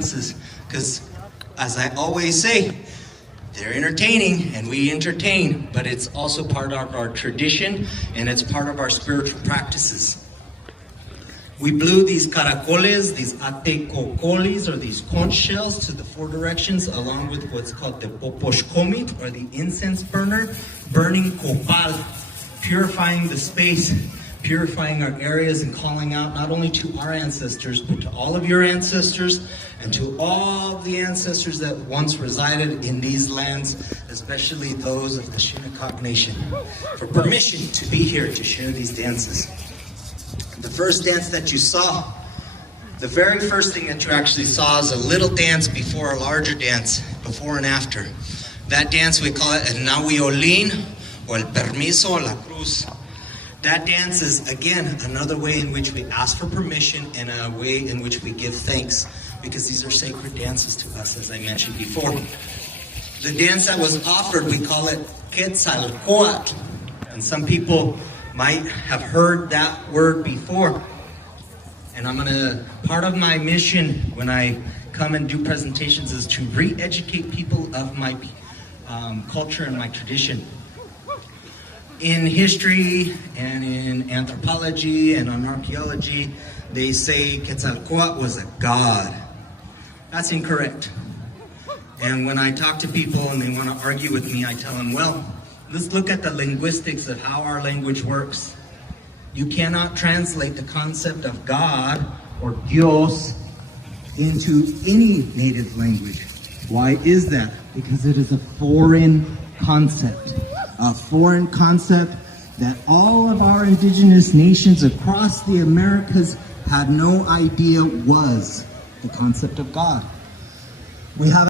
dances, because as I always say, they're entertaining and we entertain, but it's also part of our tradition and it's part of our spiritual practices. We blew these caracoles, these atecocolis, or these conch shells to the four directions, along with what's called the poposhkomit, or the incense burner, burning copal, purifying the space, purifying our areas, and calling out not only to our ancestors, but to all of your ancestors, and to all the ancestors that once resided in these lands, especially those of the Shinnecock Nation, for permission to be here to share these dances. The first dance that you saw, the very first thing that you actually saw is a little dance before a larger dance, before and after. That dance, we call it el nahuiolín, or el permiso o la cruz. That dance is, again, another way in which we ask for permission and a way in which we give thanks, because these are sacred dances to us, as I mentioned before. The dance that was offered, we call it Quetzalcoatl, and some people might have heard that word before. And part of my mission when I come and do presentations is to re-educate people of my culture and my tradition. In history and in anthropology and in archaeology, they say Quetzalcoatl was a god. That's incorrect. And when I talk to people and they want to argue with me, I tell them, well, let's look at the linguistics of how our language works. You cannot translate the concept of God or Dios into any native language. Why is that? Because it is a foreign concept. A foreign concept that all of our indigenous nations across the Americas had no idea was the concept of God. We have